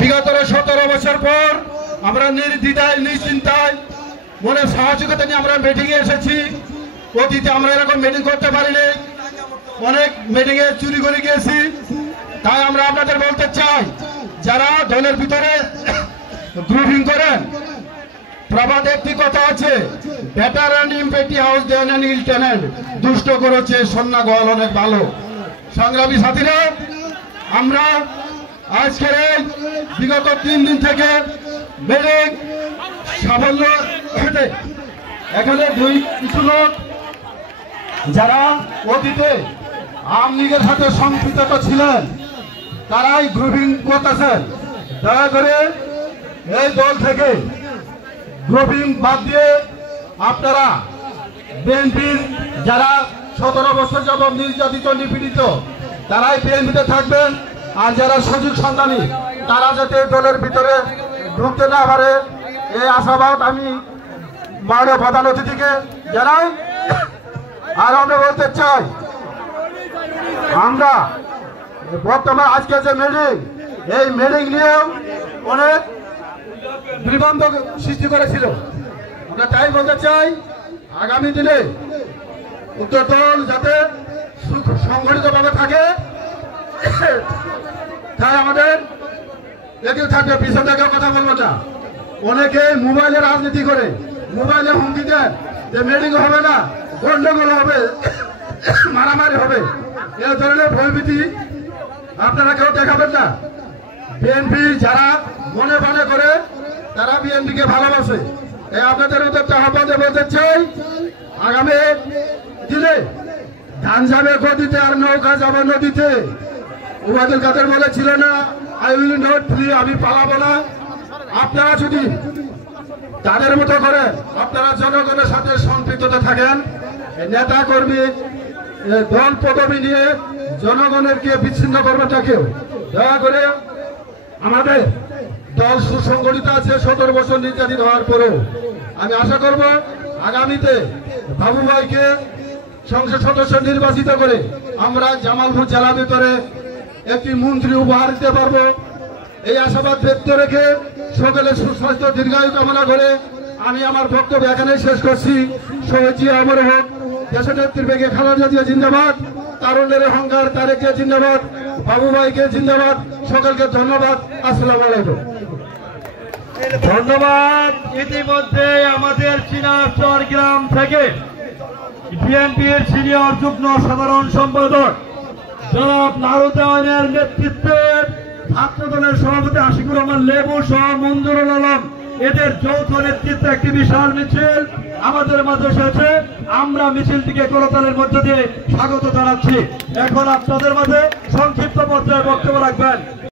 বিগত 17 বছর পর আমরা নির্দ্বিধায় নিশ্চিন্তায় মনে সাহসিকতা নিয়ে আমরা মিটিংয়ে এসেছি। অতীতে আমরা এরকম মিটিং করতে পারিনি, অনেক মিটিংয়ে চুরি করে গিয়েছি। তাই আমরা আপনাদের বলতে চাই, যারা দলের ভিতরে গ্রুপিং করেন, প্রবাদ একটি কথা আছে, better and empty house than and ill tenant, দুষ্ট করেছে সন্না গোয়াল অনেক ভালো। সংগ্রামী সাথীরা, আমরা আজকের এই বিগত 3 দিন থেকে মিটিং সাফল্য এখানে কিছু লোক যারা অতীতে আওয়ামী লীগের সাথে সম্পৃক্ত ছিলেন তারাই গ্রুপিং করতেছেন। দয়া করে এই দল থেকে গ্রুপিং বাদ দিয়ে আপনারা বিএনপির যারা 17 বছর যাবত নির্যাতিত নিপীড়িত তারাই বিএনপিতে থাকবেন। আর যারা সুযোগ সন্ধানী তারা যাতে দলের ভিতরে ঢুকতে না পারে এই আশাবাদ আমি মাননীয় প্রধান অতিথিকে জানাই। আর আমরা বলতে চাই, আমরা বর্তমান আজকে যে মিটিং, এই মিটিং নিয়েও অনেক বিভ্রান্ত সৃষ্টি করেছিল। আমরা তাই বলতে চাই, আগামী দিনে উত্তর দল যাতে সংগঠিতভাবে থাকে, তাই আমাদের এগিয়ে থাকবে, পিছন থেকে কথা বলবো না। অনেকে মোবাইলে রাজনীতি করে, মোবাইলে হুমকি দেন যে মিটিং হবে না, গন্ডগোল হবে, মারামারি হবে। এই ধরনের ভয়ভীতি আপনারা কেউ দেখাবেন না। বিএনপি যারা মনে মনে করে তারা বিএনপিকে ভালোবাসে। এই আপনাদের উদ্যোগটা আহ্বানে বলতে চাই, আগামী দিনে ধান যাবে গদিতে আর নৌকা যাবে নদীতে। ওবায়দুল কাদের বলেছিল না, আই উইল নট ফ্লি, আমি পালাবো না। আপনারা যদি তাদের মতো করে আপনারা জনগণের সাথে সম্পৃক্ততা থাকেন, নেতা কর্মী দল পদবি নিয়ে জনগণেরকে বিচ্ছিন্ন করবেটা কেউ। দয়া করে আমাদের দল সুসংগঠিত আছে 17 বছর নির্যাতিত হওয়ার পরেও। আমি আশা করব আগামীতে বাবু ভাইকে সংসদ সদস্য নির্বাচিত করে আমরা জামালপুর জেলা ভিতরে একটি মন্ত্রী উপহার দিতে পারবো। এই আশাবাদ ব্যক্ত রেখে সকলের সুস্বাস্থ্য দীর্ঘায়ু কামনা করে আমি আমার বক্তব্য এখানে শেষ করছি। শহীদ জিয়া অমর হোক, দেশনেত্রী বেগম খালেদা জিয়া জিন্দাবাদ, তারুণ্যের অহংকার তারেক জিয়া জিন্দাবাদ, বাবু ভাইকে জিন্দাবাদ। সকলকে ধন্যবাদ। আসসালামু আলাইকুম। ধন্যবাদ। ইতিমধ্যে আমাদের চিনাচর গ্রাম থেকে বিএনপির সিনিয়র যুগ্ম সাধারণ সম্পাদক জনাব নারুদ্দিনের নেতৃত্বে ছাত্র দলের সভাপতি আশিকুর রহমান লেবু সহ মঞ্জুরুল আলম, এদের যৌথ নেতৃত্বে একটি বিশাল মিছিল আমাদের মাঝে এসেছে। আমরা মিছিলটিকে করতালের মধ্য দিয়ে স্বাগত জানাচ্ছি। এখন আপনাদের মাঝে সংক্ষিপ্ত পর্যায়ে বক্তব্য রাখবেন